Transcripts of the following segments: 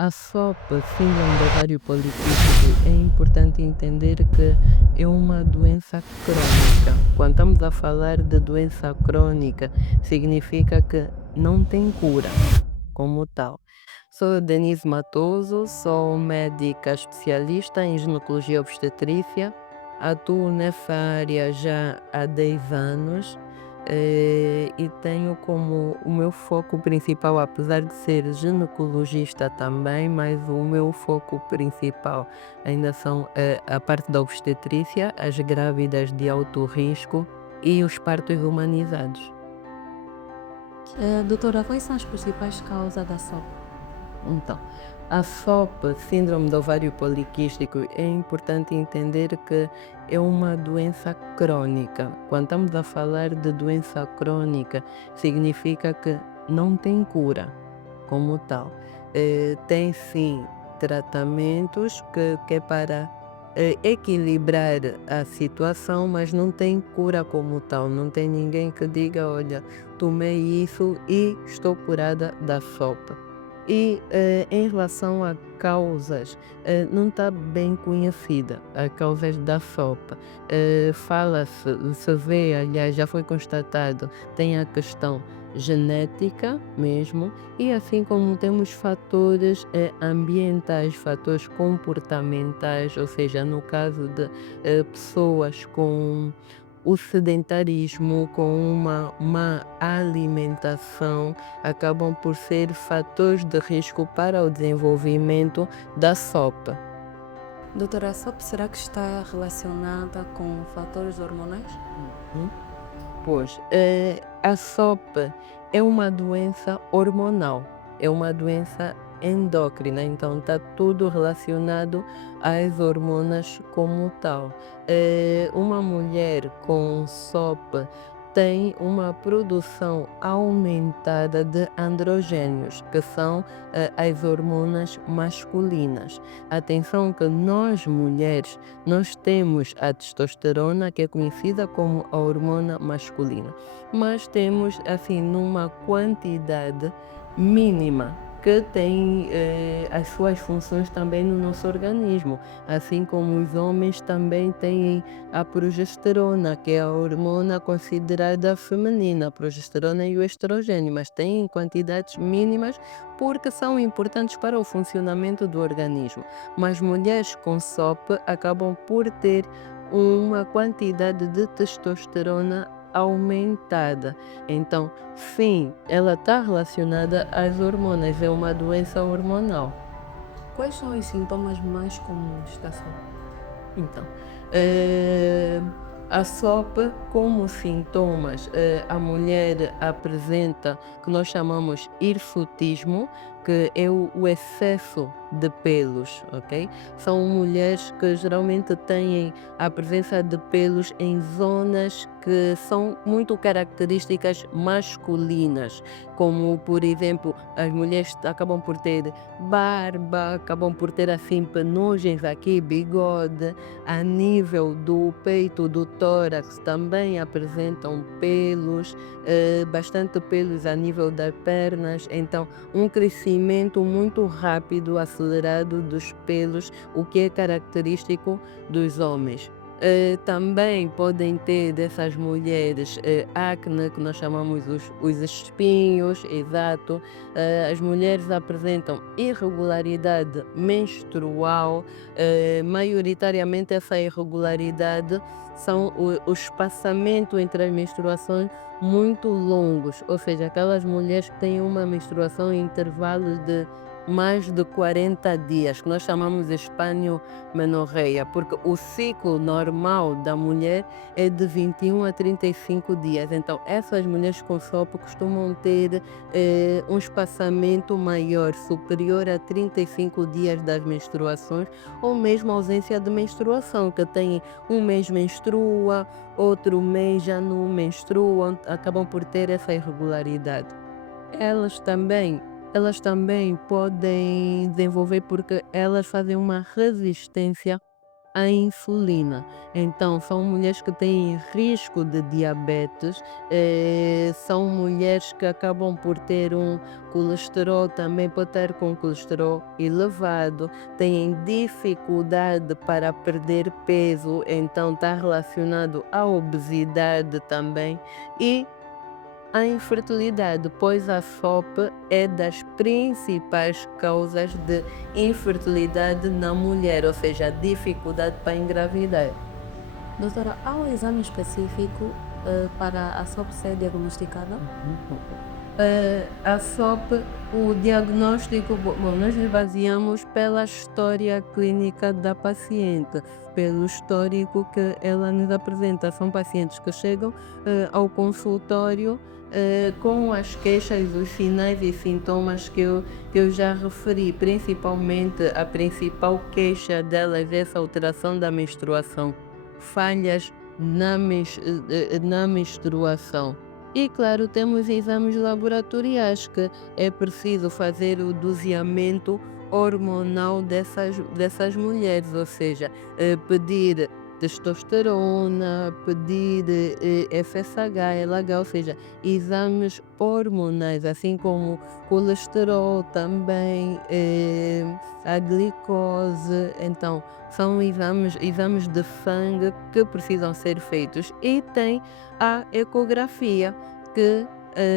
A SOP, síndrome do ovário poliquístico, é importante entender que é uma doença crônica. Quando estamos a falar de doença crônica, significa que não tem cura como tal. Sou Denise Matoso, sou médica especialista em ginecologia obstetrícia, atuo nessa área já há 10 anos, e tenho como o meu foco principal, apesar de ser ginecologista também, mas o meu foco principal ainda são a parte da obstetrícia, as grávidas de alto risco e os partos humanizados. Doutora, quais são as principais causas da SOP? Então, a SOP, síndrome do ovário poliquístico, é importante entender que é uma doença crônica. Quando estamos a falar de doença crônica, significa que não tem cura como tal. Tem sim tratamentos que é para equilibrar a situação, mas não tem cura como tal. Não tem ninguém que diga, olha, tomei isso e estou curada da SOP. E, em relação a causas, não está bem conhecida a causas da SOP. Fala-se, se vê, aliás, já foi constatado, tem a questão genética mesmo, e assim como temos fatores, ambientais, fatores comportamentais, ou seja, no caso de, pessoas com o sedentarismo, com uma má alimentação, acabam por ser fatores de risco para o desenvolvimento da SOP. Doutora, a SOP será que está relacionada com fatores hormonais? Uhum. Pois, a SOP é uma doença hormonal, é uma doença endócrina, então está tudo relacionado às hormonas como tal. Uma mulher com SOP tem uma produção aumentada de androgénios, que são, as hormonas masculinas. Atenção que nós mulheres nós temos a testosterona, que é conhecida como a hormona masculina, mas temos, assim, numa quantidade mínima, que tem, as suas funções também no nosso organismo, assim como os homens também têm a progesterona, que é a hormona considerada feminina, a progesterona e o estrogênio, mas têm em quantidades mínimas, porque são importantes para o funcionamento do organismo. Mas mulheres com SOP acabam por ter uma quantidade de testosterona aumentada. Então, sim, ela está relacionada às hormonas, é uma doença hormonal. Quais são os sintomas mais comuns da SOP? Então, eh, a SOP, como sintomas, a mulher apresenta que nós chamamos hirsutismo, que é o excesso de pelos, ok? São mulheres que geralmente têm a presença de pelos em zonas que são muito características masculinas, como, por exemplo, as mulheres acabam por ter barba, acabam por ter assim penugens aqui, bigode, a nível do peito, do tórax também apresentam pelos, bastante pelos a nível das pernas, então um crescimento muito rápido, acelerado dos pelos, o que é característico dos homens. Também podem ter dessas mulheres acne, que nós chamamos os espinhos, exato. As mulheres apresentam irregularidade menstrual, maioritariamente essa irregularidade são o espaçamento entre as menstruações muito longos, ou seja, aquelas mulheres que têm uma menstruação em intervalos de mais de 40 dias, que nós chamamos de menorreia, porque o ciclo normal da mulher é de 21 a 35 dias. Então, essas mulheres com SOP costumam ter um espaçamento maior, superior a 35 dias das menstruações, ou mesmo ausência de menstruação, que tem um mês menstrua, outro mês já não menstruam, acabam por ter essa irregularidade. Elas também elas também podem desenvolver, porque elas fazem uma resistência a insulina. Então, são mulheres que têm risco de diabetes, são mulheres que acabam por ter um colesterol, também pode estar com colesterol elevado, têm dificuldade para perder peso, então está relacionado à obesidade também e a infertilidade, pois a SOP é das principais causas de infertilidade na mulher, ou seja, a dificuldade para engravidar. Doutora, há um exame específico para a SOP ser diagnosticada? A SOP, o diagnóstico, bom, nós nos baseamos pela história clínica da paciente, pelo histórico que ela nos apresenta. São pacientes que chegam ao consultório com as queixas, os sinais e sintomas que eu já referi, principalmente a principal queixa delas é essa alteração da menstruação, falhas na menstruação. E claro, temos exames laboratoriais que é preciso fazer o doseamento hormonal dessas mulheres, ou seja, pedir testosterona, pedir FSH, LH, ou seja, exames hormonais, assim como colesterol também, a glicose. Então, são exames de sangue que precisam ser feitos e tem a ecografia que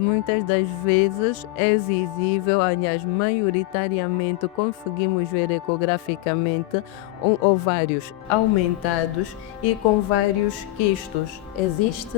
muitas das vezes é visível, aliás, maioritariamente conseguimos ver ecograficamente ovários aumentados e com vários quistos. Existe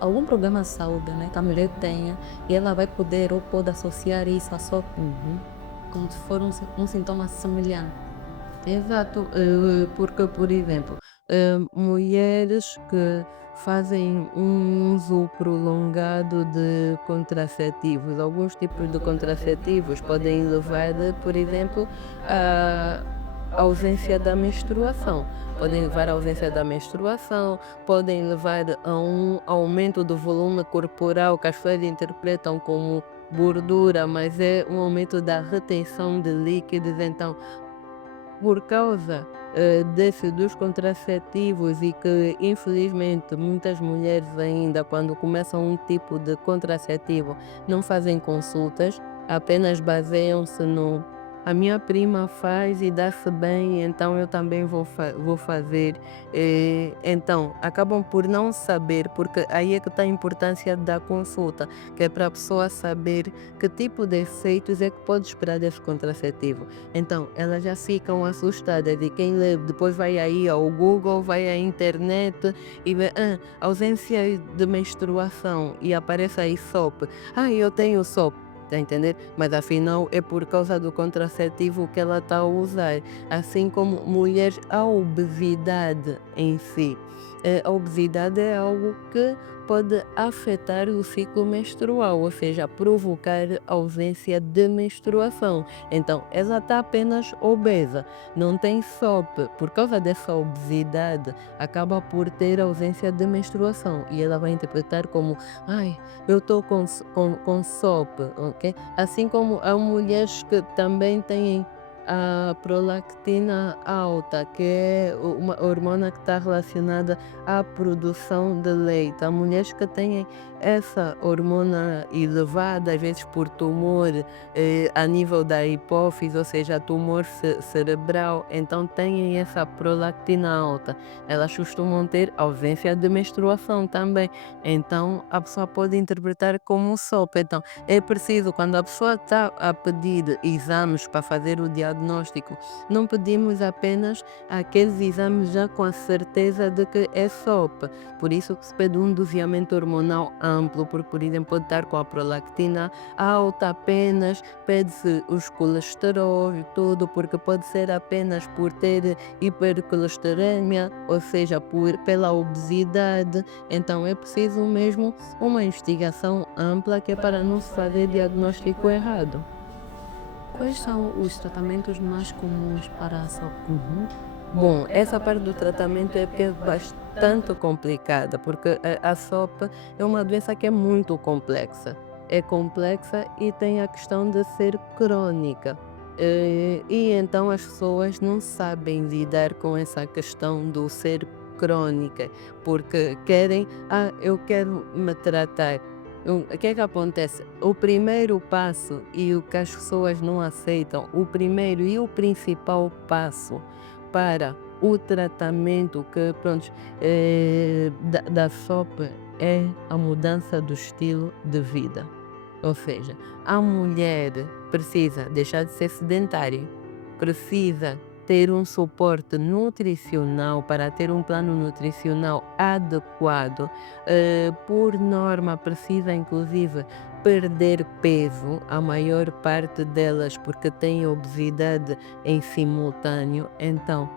algum problema de saúde, né, que a mulher tenha e ela vai poder ou pode associar isso à SOP como se for um sintoma semelhante? Exato, porque, por exemplo, mulheres que fazem um uso prolongado de contraceptivos, alguns tipos de contraceptivos podem levar, por exemplo, à ausência da menstruação. Podem levar à ausência da menstruação, podem levar a um aumento do volume corporal que as pessoas interpretam como gordura, mas é um aumento da retenção de líquidos. Então, por causa, dos contraceptivos e que infelizmente muitas mulheres ainda quando começam um tipo de contraceptivo não fazem consultas, apenas baseiam-se no "a minha prima faz e dá-se bem, então eu também vou fazer". Então acabam por não saber, porque aí é que está a importância da consulta, que é para a pessoa saber que tipo de efeitos é que pode esperar desse contraceptivo. Então, elas já ficam assustadas e quem lê depois vai aí ao Google, vai à internet e vê, ausência de menstruação e aparece aí SOP. Eu tenho SOP. Tá a entender? Mas afinal é por causa do contraceptivo que ela está a usar. Assim como mulheres, a obesidade em si. A obesidade é algo que pode afetar o ciclo menstrual, ou seja, provocar ausência de menstruação. Então, ela está apenas obesa, não tem SOP. Por causa dessa obesidade, acaba por ter ausência de menstruação e ela vai interpretar como: ai, eu estou com SOP, ok? Assim como há mulheres que também têm a prolactina alta, que é uma hormona que está relacionada à produção de leite. Há mulheres que têm essa hormona elevada, às vezes por tumor a nível da hipófise, ou seja, tumor cerebral, então têm essa prolactina alta. Elas costumam ter ausência de menstruação também, então a pessoa pode interpretar como SOP. Então é preciso, quando a pessoa está a pedir exames para fazer o diagnóstico, não pedimos apenas aqueles exames já com a certeza de que é SOP. Por isso que se pede um doseamento hormonal amplo, porque, por exemplo, pode estar com a prolactina alta apenas, pede-se os colesterol e tudo, porque pode ser apenas por ter hipercolesterémia, ou seja, pela obesidade. Então é preciso mesmo uma investigação ampla que é para não se fazer diagnóstico errado. Quais são os tratamentos mais comuns para a SOP? Bom, essa parte do tratamento é que é bastante complicada, porque a SOP é uma doença que é muito complexa. É complexa e tem a questão de ser crônica. E então as pessoas não sabem lidar com essa questão do ser crônica, porque querem: "Ah, eu quero me tratar". O que é que acontece? O primeiro passo e o que as pessoas não aceitam, o primeiro e o principal passo para o tratamento que prontos, da SOP é a mudança do estilo de vida. Ou seja, a mulher precisa deixar de ser sedentária, precisa ter um suporte nutricional para ter um plano nutricional adequado. Por norma, precisa inclusive perder peso, a maior parte delas porque tem obesidade em simultâneo. Então,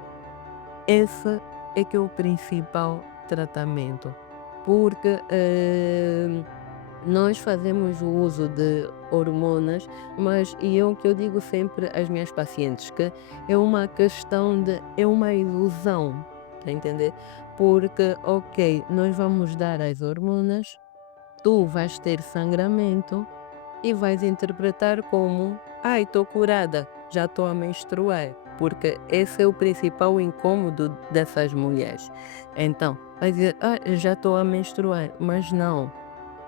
esse é que é o principal tratamento, porque nós fazemos o uso de hormonas, mas é o que eu digo sempre às minhas pacientes, que é uma questão de é uma ilusão, tá a entender? Porque, ok, nós vamos dar as hormonas, tu vais ter sangramento e vais interpretar como: "Ai, estou curada, já estou a menstruar", porque esse é o principal incômodo dessas mulheres. Então, vai dizer: "Ah, já estou a menstruar", mas não.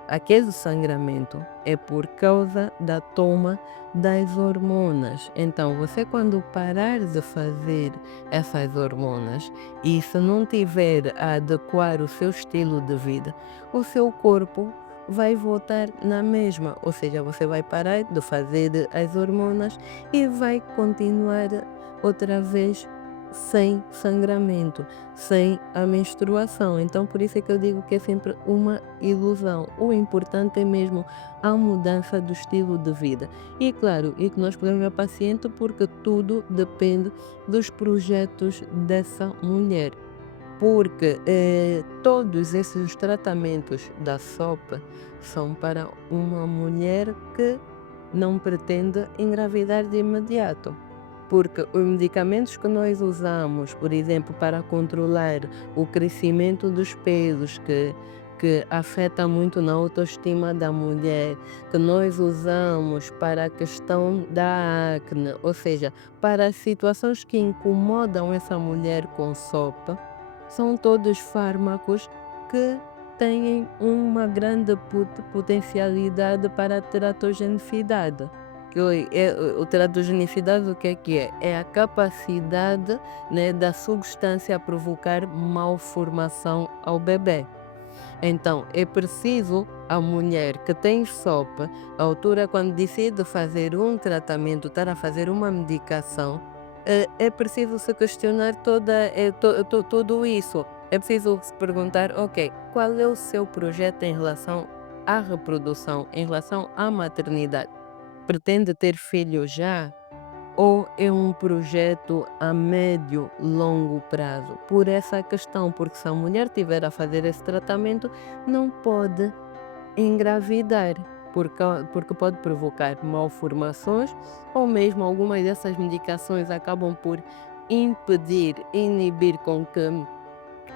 Aquele sangramento é por causa da toma das hormonas. Então, você quando parar de fazer essas hormonas e se não tiver a adequar o seu estilo de vida, o seu corpo vai voltar na mesma. Ou seja, você vai parar de fazer as hormonas e vai continuar outra vez sem sangramento, sem a menstruação. Então, por isso é que eu digo que é sempre uma ilusão. O importante é mesmo a mudança do estilo de vida. E claro, e que nós podemos a paciente porque tudo depende dos projetos dessa mulher. Porque todos esses tratamentos da SOP são para uma mulher que não pretende engravidar de imediato. Porque os medicamentos que nós usamos, por exemplo, para controlar o crescimento dos pelos, que afeta muito na autoestima da mulher, que nós usamos para a questão da acne, ou seja, para as situações que incomodam essa mulher com sopa, são todos fármacos que têm uma grande potencialidade para a teratogenicidade. O teratogenicidade o que é? É a capacidade, né, da substância a provocar malformação ao bebê. Então, é preciso a mulher que tem SOP, a altura quando decide fazer um tratamento, estar a fazer uma medicação, é preciso se questionar tudo isso. É preciso se perguntar, ok, qual é o seu projeto em relação à reprodução, em relação à maternidade? Pretende ter filho já? Ou é um projeto a médio, longo prazo? Por essa questão, porque se a mulher tiver a fazer esse tratamento, não pode engravidar, porque pode provocar malformações ou mesmo algumas dessas medicações acabam por impedir, inibir com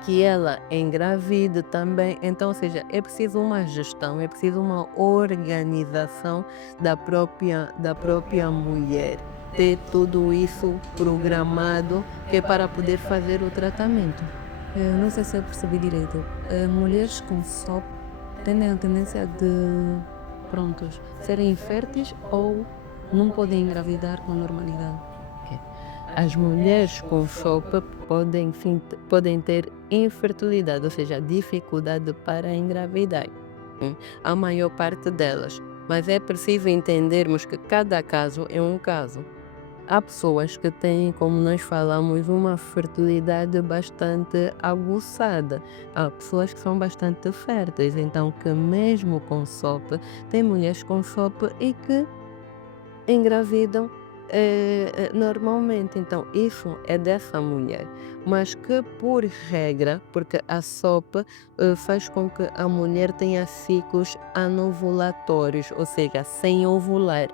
que ela engravide também. Então, ou seja, é preciso uma gestão, é preciso uma organização da própria mulher. Ter tudo isso programado que é para poder fazer o tratamento. Eu não sei se eu percebi direito. Mulheres com SOP têm a tendência de, prontos, serem inférteis ou não podem engravidar com normalidade. As mulheres com SOP podem, sim, podem ter infertilidade, ou seja, dificuldade para engravidar. A maior parte delas. Mas é preciso entendermos que cada caso é um caso. Há pessoas que têm, como nós falamos, uma fertilidade bastante aguçada. Há pessoas que são bastante férteis, então que mesmo com SOP, tem mulheres com SOP e que engravidam normalmente. Então, isso é dessa mulher. Mas que, por regra, porque a SOP faz com que a mulher tenha ciclos anovulatórios, ou seja, sem ovular.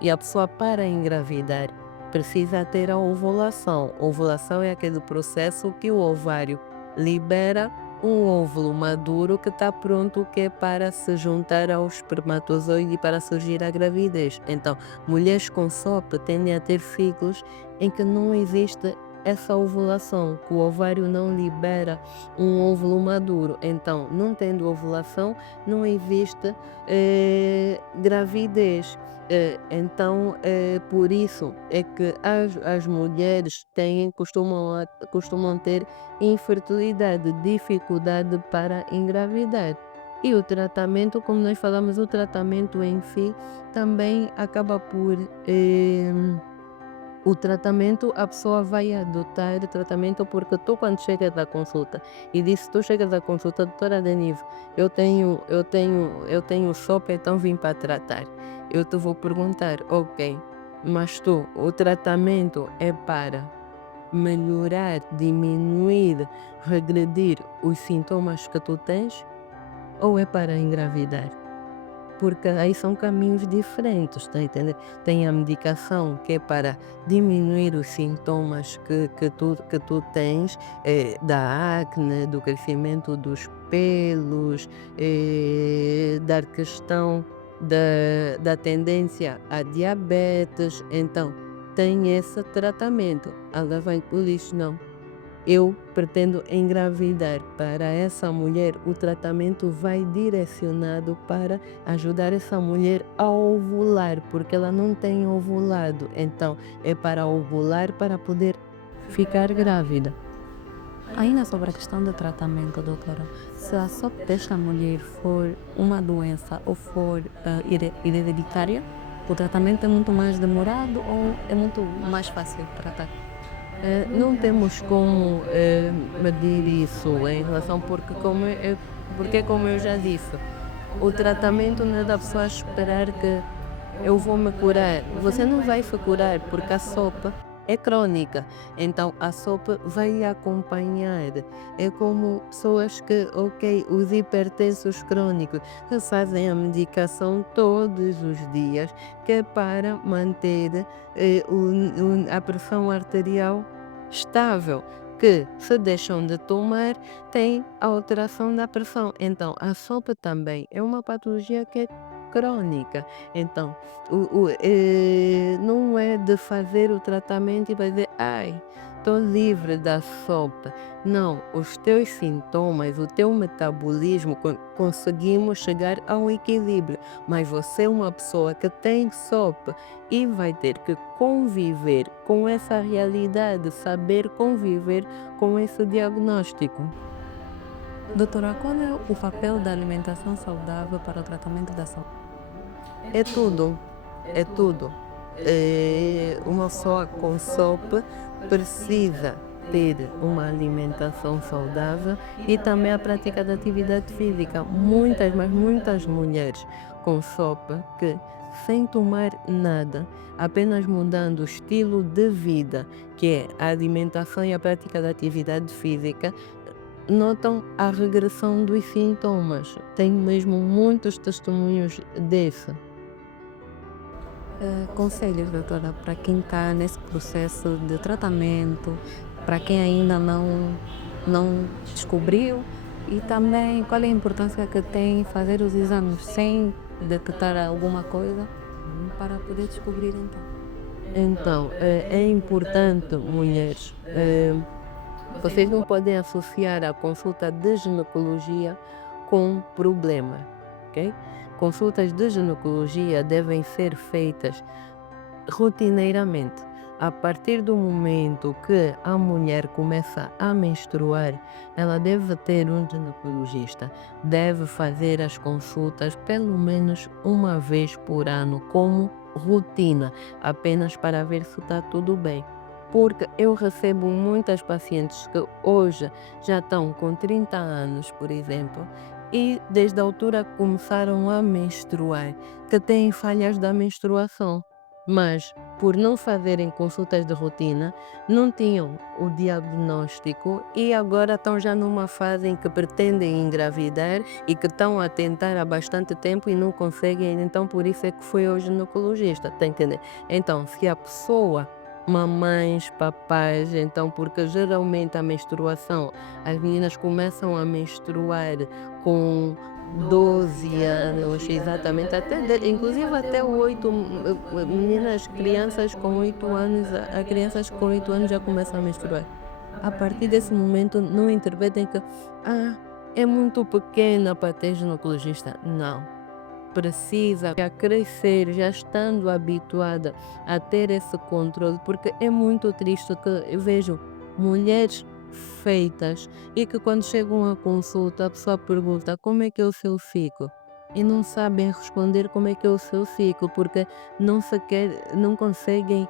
E a pessoa, para engravidar, precisa ter a ovulação. Ovulação é aquele processo que o ovário libera um óvulo maduro que está pronto que é para se juntar ao espermatozoide e para surgir a gravidez. Então, mulheres com SOP tendem a ter ciclos em que não existe essa ovulação, que o ovário não libera um óvulo maduro. Então, não tendo ovulação, não existe gravidez. Então, por isso é que as mulheres costumam ter infertilidade, dificuldade para engravidar. E o tratamento, como nós falamos, o tratamento em si também acaba por. O tratamento, a pessoa vai adotar o tratamento porque tu quando chegas da consulta e disse tu chegas da consulta, doutora Denise, eu tenho sopa, então vim para tratar. Eu te vou perguntar, ok, mas tu, o tratamento é para melhorar, diminuir, regredir os sintomas que tu tens ou é para engravidar? Porque aí são caminhos diferentes, tá entendendo? Tem a medicação que é para diminuir os sintomas que tu tens, da acne, do crescimento dos pelos, da questão da tendência a diabetes. Então, tem esse tratamento. Ela vai por isso, não. Eu pretendo engravidar. Para essa mulher, o tratamento vai direcionado para ajudar essa mulher a ovular, porque ela não tem ovulado. Então, é para ovular para poder ficar grávida. Ainda sobre a questão do tratamento, doutora, se a SOP desta mulher for uma doença ou for hereditária, o tratamento é muito mais demorado ou é muito mais fácil de tratar? Não temos como medir isso em relação, porque como eu já disse, o tratamento não é da pessoa esperar que eu vou me curar. Você não vai se curar porque a sopa é crônica. Então a sopa vai lhe acompanhar. É como pessoas que, ok, os hipertensos crônicos, que fazem a medicação todos os dias, que é para manter a pressão arterial estável. Que se deixam de tomar, tem alteração da pressão. Então, a sopa também é uma patologia que é crônica. Então, não é de fazer o tratamento e vai dizer, ai, estou livre da sopa. Não, os teus sintomas, o teu metabolismo, conseguimos chegar a um equilíbrio. Mas você é uma pessoa que tem sopa e vai ter que conviver com essa realidade, saber conviver com esse diagnóstico. Doutora, qual é o papel da alimentação saudável para o tratamento da SOP? É tudo, é tudo. Uma pessoa com SOP precisa ter uma alimentação saudável e também a prática da atividade física. Muitas, mas muitas mulheres com SOP que sem tomar nada, apenas mudando o estilo de vida, que é a alimentação e a prática da atividade física, notam a regressão dos sintomas. Tenho mesmo muitos testemunhos desse. Conselhos, doutora, para quem está nesse processo de tratamento, para quem ainda não descobriu e também qual é a importância que tem fazer os exames sem detectar alguma coisa para poder descobrir então. Então, é importante, mulheres, vocês não podem associar a consulta de ginecologia com problema, ok? Consultas de ginecologia devem ser feitas rotineiramente. A partir do momento que a mulher começa a menstruar, ela deve ter um ginecologista, deve fazer as consultas pelo menos uma vez por ano, como rotina, apenas para ver se está tudo bem. Porque eu recebo muitas pacientes que hoje já estão com 30 anos, por exemplo, e desde a altura que começaram a menstruar, que têm falhas da menstruação. Mas, por não fazerem consultas de rotina, não tinham o diagnóstico e agora estão já numa fase em que pretendem engravidar e que estão a tentar há bastante tempo e não conseguem. Então, por isso é que foi ao ginecologista, tá entendendo? Então, se a pessoa mamães, papais, então, porque geralmente a menstruação, as meninas começam a menstruar com 12 anos, exatamente, inclusive até 8, meninas, crianças com 8 anos, a crianças com 8 anos já começam a menstruar. A partir desse momento não interpretem que, ah, é muito pequena para ter ginecologista. Não. Precisa já crescer, já estando habituada a ter esse controle, porque é muito triste que eu vejo mulheres feitas e que quando chegam à consulta a pessoa pergunta como é que é o seu ciclo e não sabem responder como é que é o seu ciclo, porque não conseguem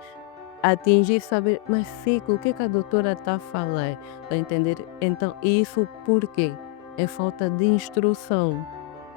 atingir, saber, mas ciclo, o que é que a doutora está a falar? Tá a entender? Então, isso por quê? É falta de instrução.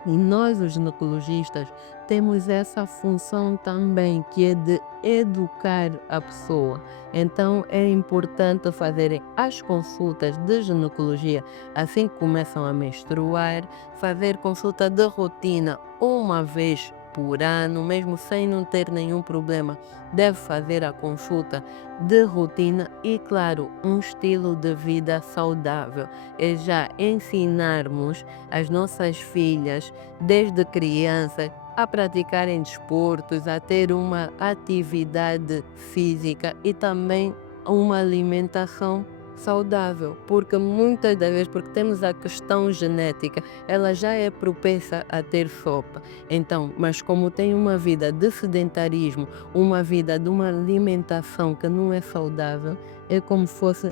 E nós, os ginecologistas, temos essa função também, que é de educar a pessoa. Então, é importante fazerem as consultas de ginecologia assim que começam a menstruar, fazer consulta de rotina uma vez por ano, mesmo sem não ter nenhum problema, deve fazer a consulta de rotina e, claro, um estilo de vida saudável. É já ensinarmos as nossas filhas desde crianças a praticarem desportos, a ter uma atividade física e também uma alimentação saudável, porque muitas das vezes, porque temos a questão genética, ela já é propensa a ter sopa. Então, mas como tem uma vida de sedentarismo, uma vida de uma alimentação que não é saudável, é como se fosse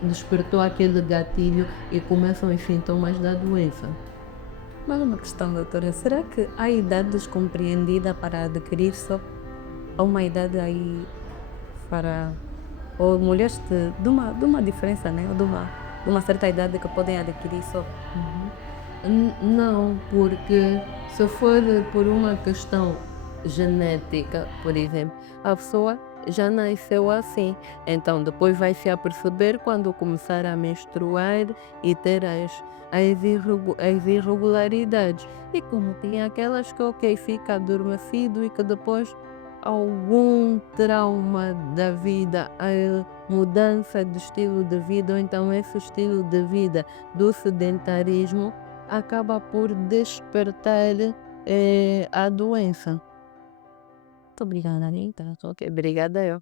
despertou aquele gatilho e começam os sintomas da doença. Mas uma questão, doutora, será que há idades compreendida para adquirir só ou uma idade aí para ou mulheres de uma diferença, né? Ou de uma certa idade que podem adquirir só? Uhum. Não, porque se for por uma questão genética, por exemplo, a pessoa já nasceu assim. Então depois vai se aperceber quando começar a menstruar e ter as irregularidades. E como tem aquelas que, ok, fica adormecido e que depois algum trauma da vida, a mudança de estilo de vida, ou então esse estilo de vida do sedentarismo acaba por despertar, a doença. Muito obrigada, Anitta. Ok, obrigada eu.